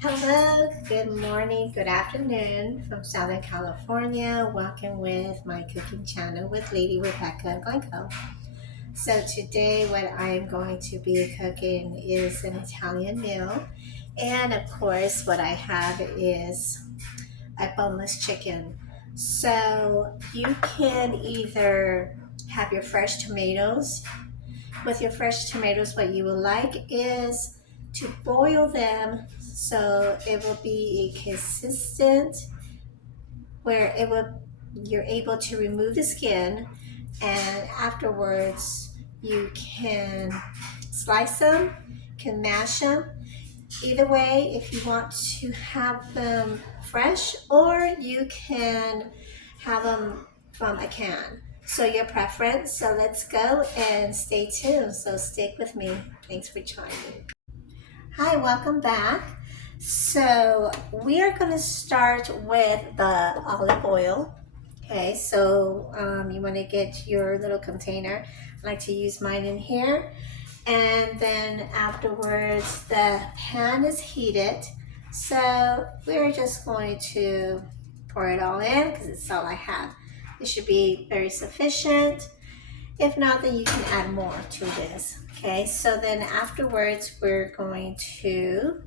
Hello, good morning, good afternoon from Southern California. Welcome with my cooking channel with Lady Rebecca Blanco. So today what I'm going to be cooking is an Italian meal. And of course what I have is a boneless chicken. So you can either have your fresh tomatoes. With your fresh tomatoes, what you will like is to boil them so it will be a consistent where it will you're able to remove the skin, and afterwards you can slice them, can mash them. Either way, if you want to have them fresh, or you can have them from a can. So your preference. So let's go and stay tuned. So stick with me. Thanks for joining. Hi, welcome back. So we are going to start with the olive oil. Okay, so you want to get your little container. I like to use mine in here. And then afterwards the pan is heated, so we're just going to pour it all in because it's all I have. It should be very sufficient. If not, then you can add more to this. Okay, so then afterwards we're going to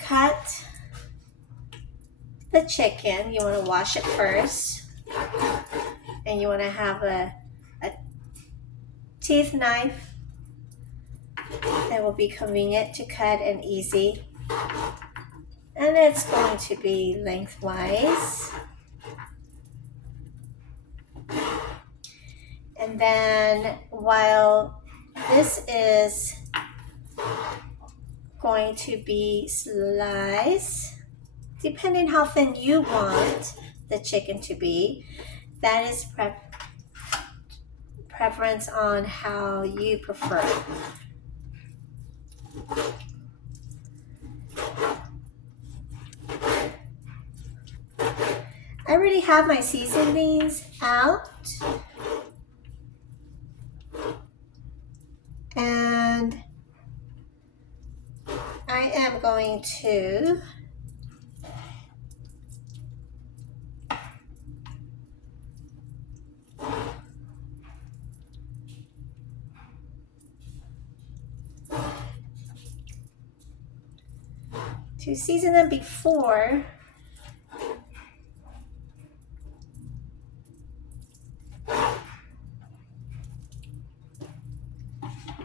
cut the chicken. You want to wash it first, and you want to have a teeth knife that will be convenient to cut and easy. And it's going to be lengthwise. And then while this is going to be sliced, depending how thin you want the chicken to be, that is preference on how you prefer. I already have my seasonings out, and I am going to season them before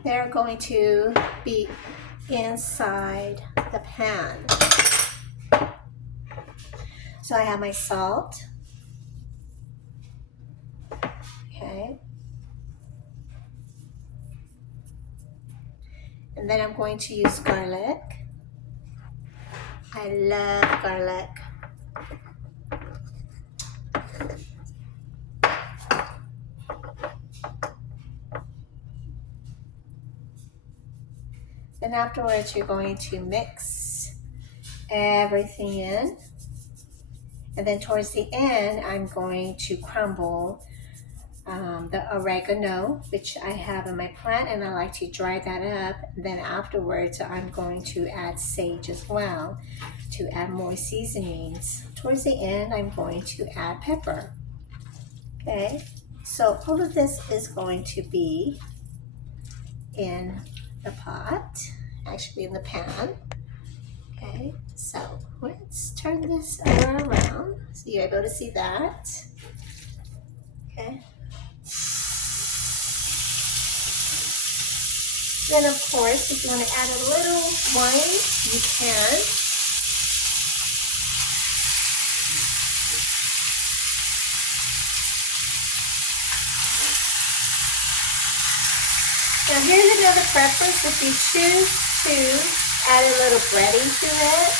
they're going to be inside the pan. So I have my salt. Okay. And then I'm going to use garlic. I love garlic. Then afterwards you're going to mix everything in. And then towards the end, I'm going to crumble the oregano, which I have in my plant, and I like to dry that up. And then afterwards, I'm going to add sage as well to add more seasonings. Towards the end, I'm going to add pepper. Okay, so all of this is going to be in the pot, actually in the pan. Okay, so let's turn this around so you're able to see that. Okay. Then of course, if you want to add a little wine, you can. Now here's another preference. If you choose to add a little breading to it,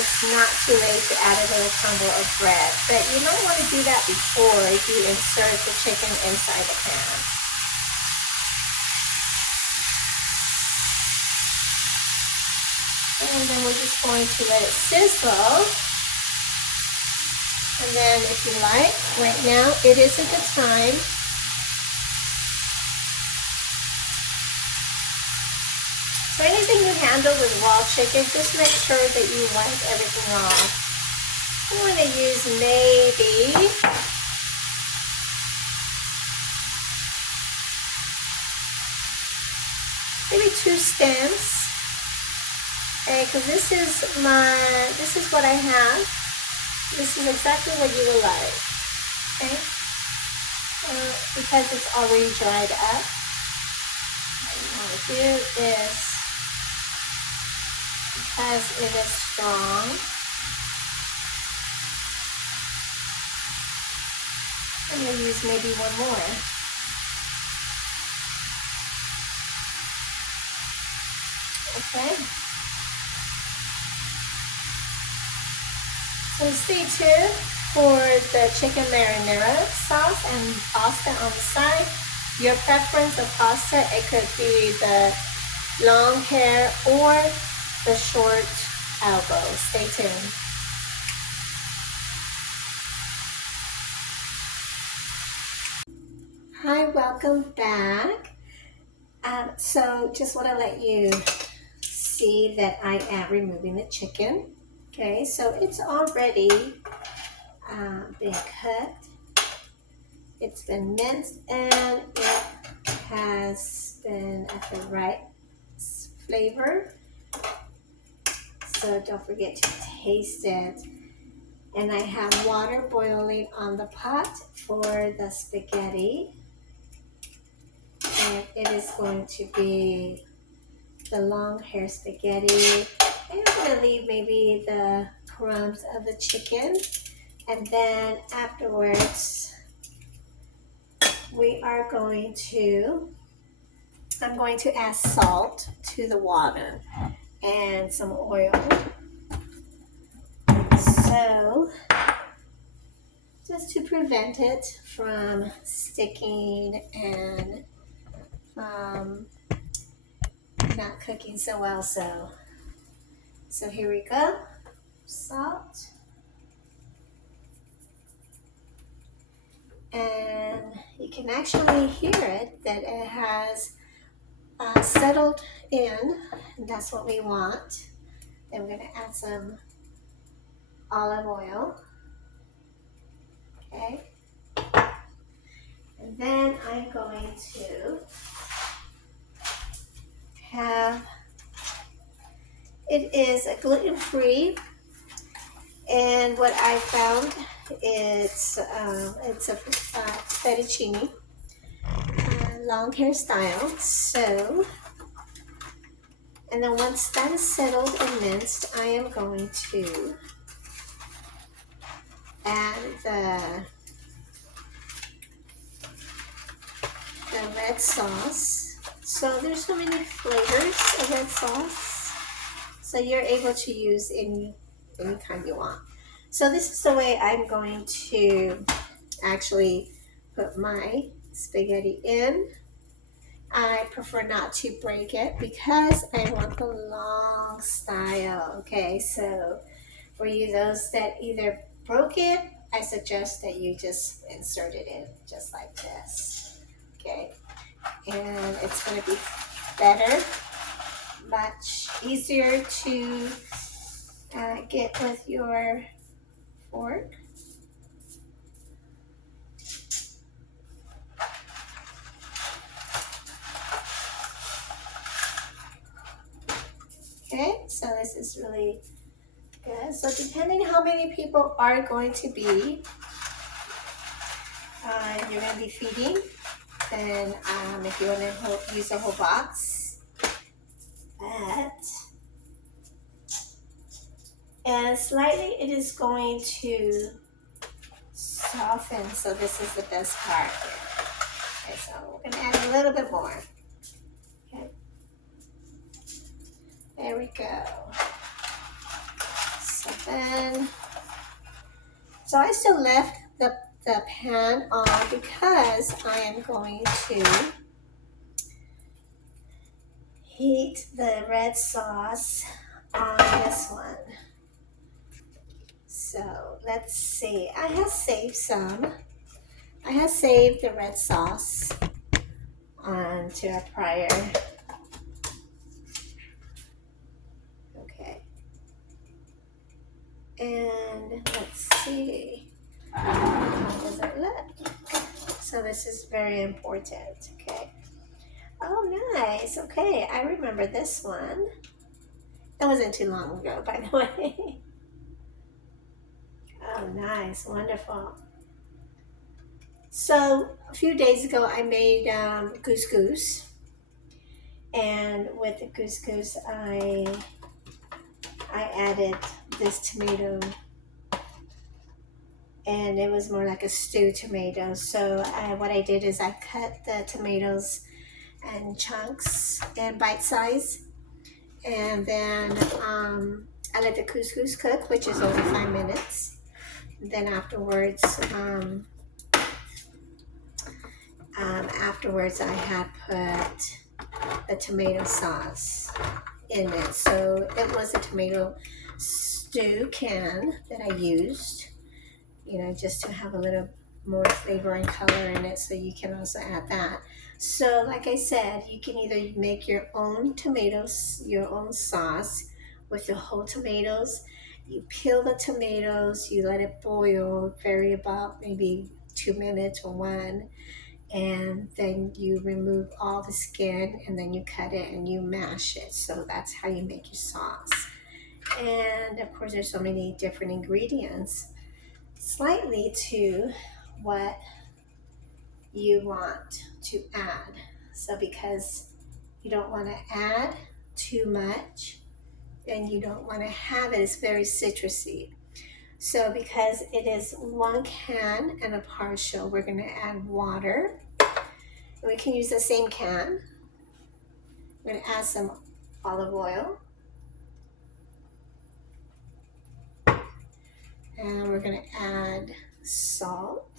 it's not too late to add a little crumble of bread. But you might want to do that before you insert the chicken inside the pan. And then we're just going to let it sizzle. And then if you like, right now it is a good time So anything you handle with raw chicken, just make sure that you wipe everything off. I'm going to use maybe 2 stems. Okay, because this is what I have. This is exactly what you will like. Okay, because it's already dried up. What you want to do is, because it is strong, I'm going to use maybe one more. Okay. So stay tuned for the chicken marinara sauce and pasta on the side. Your preference of pasta, it could be the long hair or the short elbow. Stay tuned. Hi, welcome back. So just want to let you see that I am removing the chicken. Okay, so it's already been cut. It's been minced and it has been at the right flavor. So don't forget to taste it. And I have water boiling on the pot for the spaghetti. And it is going to be the long hair spaghetti. I'm going to leave maybe the crumbs of the chicken. And then afterwards, I'm going to add salt to the water and some oil. So, just to prevent it from sticking and not cooking so well. So here we go. Salt. And you can actually hear it that it has settled in, and that's what we want. Then we're going to add some olive oil. Okay. And then I'm going to have, it is a gluten-free, and what I found it's a fettuccine long hair style. So, and then once that is settled and minced, I am going to add the red sauce. So there's so many flavors of red sauce, so you're able to use any kind you want. So this is the way I'm going to actually put my spaghetti in. I prefer not to break it because I want the long style. Okay, so for you those that either broke it, I suggest that you just insert it in just like this. Okay, and it's going to be better, much easier to get with your fork. Okay, so this is really good. So depending how many people are going to be, you're going to be feeding, then if you want to use a whole box, and slightly it is going to soften, so this is the best part. Okay, so we're going to add a little bit more. Okay, there we go. So I still left the pan on because I am going to heat the red sauce on this one. So let's see. I have saved the red sauce onto a prior this is very important. Okay. Oh, nice. Okay, I remember this one. That wasn't too long ago, by the way. Oh, nice. Wonderful. So, a few days ago, I made couscous. And with the couscous, I added this tomato, and it was more like a stew tomato. So what I did is I cut the tomatoes in chunks and bite size, and then I let the couscous cook, which is only 5 minutes. Then afterwards I had put the tomato sauce in it. So it was a tomato stew can that I used, just to have a little more flavor and color in it. So you can also add that. So like I said, you can either make your own tomatoes, your own sauce with the whole tomatoes. You peel the tomatoes, you let it boil, vary about maybe 2 minutes or one, and then you remove all the skin, and then you cut it and you mash it. So that's how you make your sauce. And of course, there's so many different ingredients, slightly to what you want to add. So because you don't want to add too much and you don't want to have it, it's very citrusy. So because it is 1 can and a partial, we're going to add water. We can use the same can. We're going to add some olive oil. And we're going to add salt.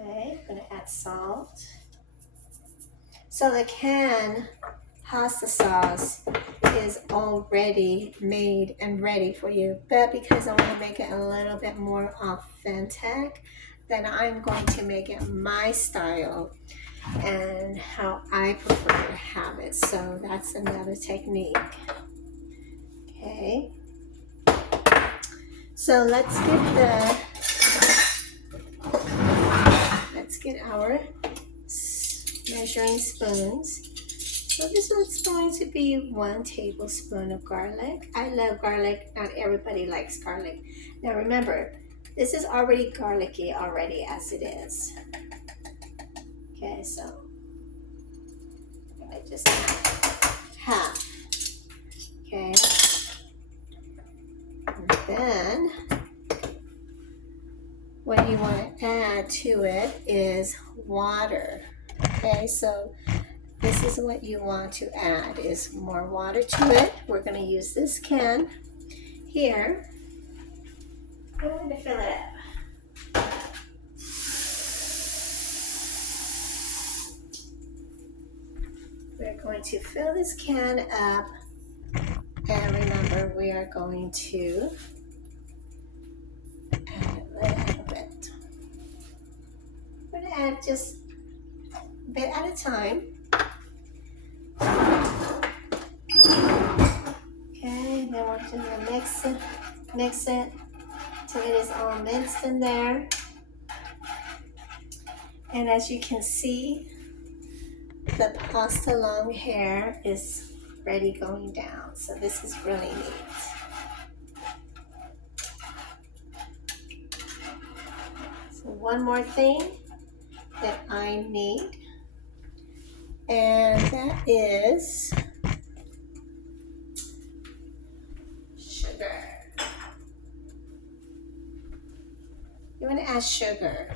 Okay, I'm going to add salt. So the can pasta sauce is already made and ready for you, but because I want to make it a little bit more authentic, then I'm going to make it my style and how I prefer to have it. So that's another technique. Okay, so let's get our measuring spoons. So this one's going to be 1 tablespoon of garlic. I love garlic. Not everybody likes garlic. Now remember, this is already garlicky already as it is. Okay, so I'm gonna just add half. Okay, and then what you want to add to it is water. Okay, so this is what you want to add, is more water to it. We're going to use this can here. I'm going to fill it up. We're going to fill this can up, and remember, we are going to add a little bit. We're going to add just a bit at a time. Okay, then we're going to mix it till it is all mixed in there. And as you can see, the pasta long hair is ready going down. So this is really neat. So one more thing that I need, and that is sugar. You want to add sugar.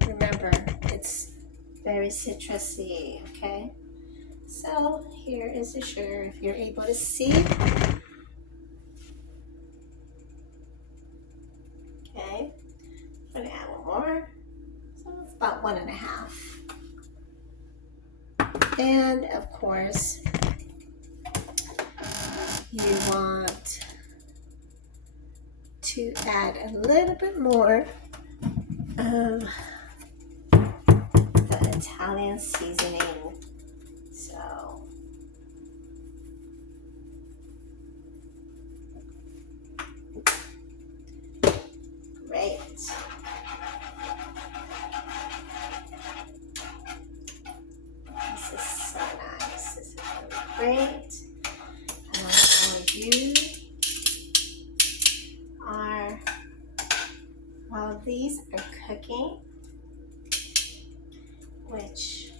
Remember, it's very citrusy, okay? So here is the sugar, if you're able to see. Okay, I'm gonna add one more. So it's about 1.5. And of course, you want to add a little bit more of the Italian seasoning. So great. While you are, while these are cooking, which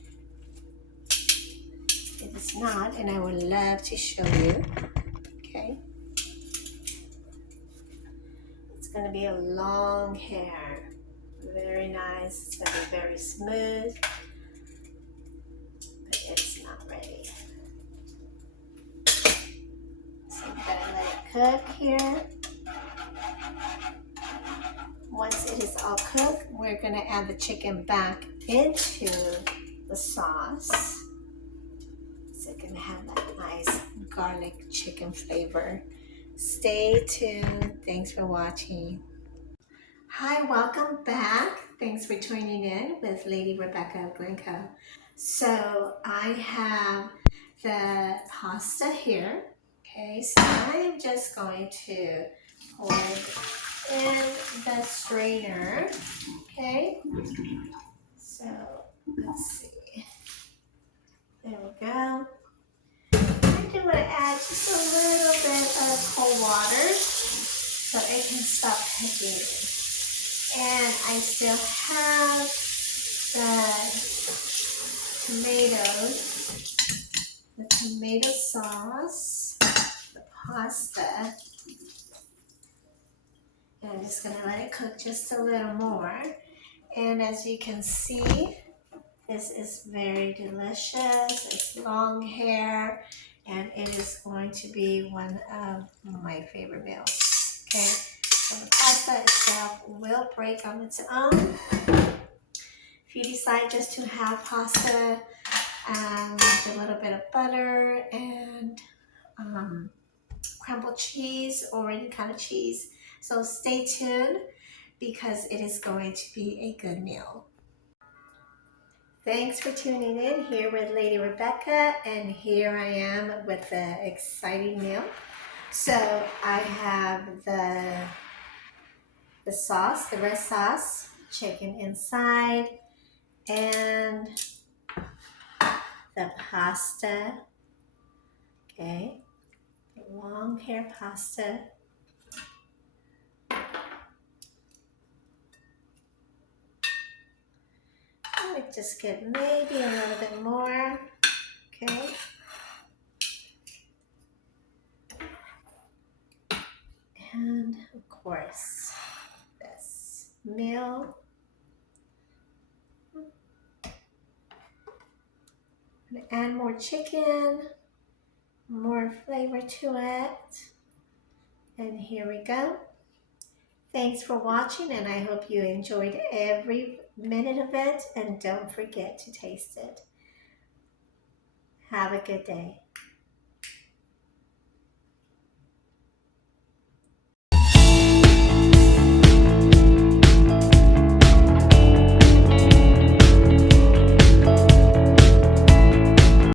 it is not, and I would love to show you, okay? It's gonna be a long hair, very nice, it's gonna be very smooth, but it's not ready. So I'm gonna let it cook here. Once it is all cooked, we're gonna add the chicken back into the sauce. So it's gonna have that nice garlic chicken flavor. Stay tuned. Thanks for watching. Hi, welcome back. Thanks for tuning in with Lady Rebecca Glencoe. So I have the pasta here. Okay, so I am just going to pour it in the strainer. Okay, so let's see. There we go. I do want to add just a little bit of cold water so it can stop cooking. And I still have the tomato sauce, the pasta. And I'm just going to let it cook just a little more. And as you can see, this is very delicious. It's long hair, and it is going to be one of my favorite meals. Okay, so the pasta itself will break on its own. If you decide just to have pasta with a little bit of butter and crumbled cheese or any kind of cheese, so stay tuned because it is going to be a good meal. Thanks for tuning in here with Lady Rebecca, and here I am with the exciting meal. So I have the sauce, the red sauce, chicken inside, and the pasta, okay, the long hair pasta. I would just get maybe a little bit more, okay. And of course, this meal. Add more chicken, more flavor to it. And here we go. Thanks for watching, and I hope you enjoyed every minute of it, and don't forget to taste it. Have a good day.